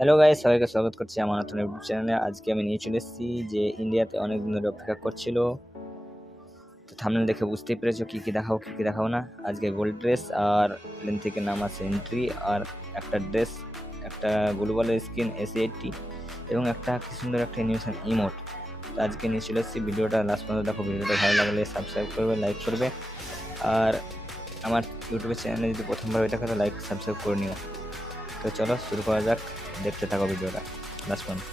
Hello guys, সবাইকে স্বাগত করছি আমার নতুন ইউটিউব চ্যানেলে। আজকে আমি নিয়ে চলে এসেছি যে ইন্ডিয়াতে অনেক দিন ধরে অপেক্ষা করছিল। তো থাম্বনেল দেখে বুঝতেই পেরেছো কি কি দেখাও কি কি দেখাও না। আজকে গোল্ড ড্রেস আর প্লেন থেকে নামা সেন্ট্রি আর একটা ড্রেস, একটা গ্লোবালের স্কিন এসি80 এবং একটা কি সুন্দর একটা অ্যানিমেশন ইমোট। তো আজকে নিয়ে চলে এসেছি, ভিডিওটা লাস্ট পর্যন্ত দেখো। ভিডিওটা ভালো লাগলে সাবস্ক্রাইব করবে, লাইক করবে। আর আমার ইউটিউবের চ্যানেলে যদি প্রথমবার হয়ে থাকে তো লাইক সাবস্ক্রাইব করে নিও। তো চলো শুরু করা যাক, দেখতে থাকো ভিডিওটা লাস্ট পর্যন্ত।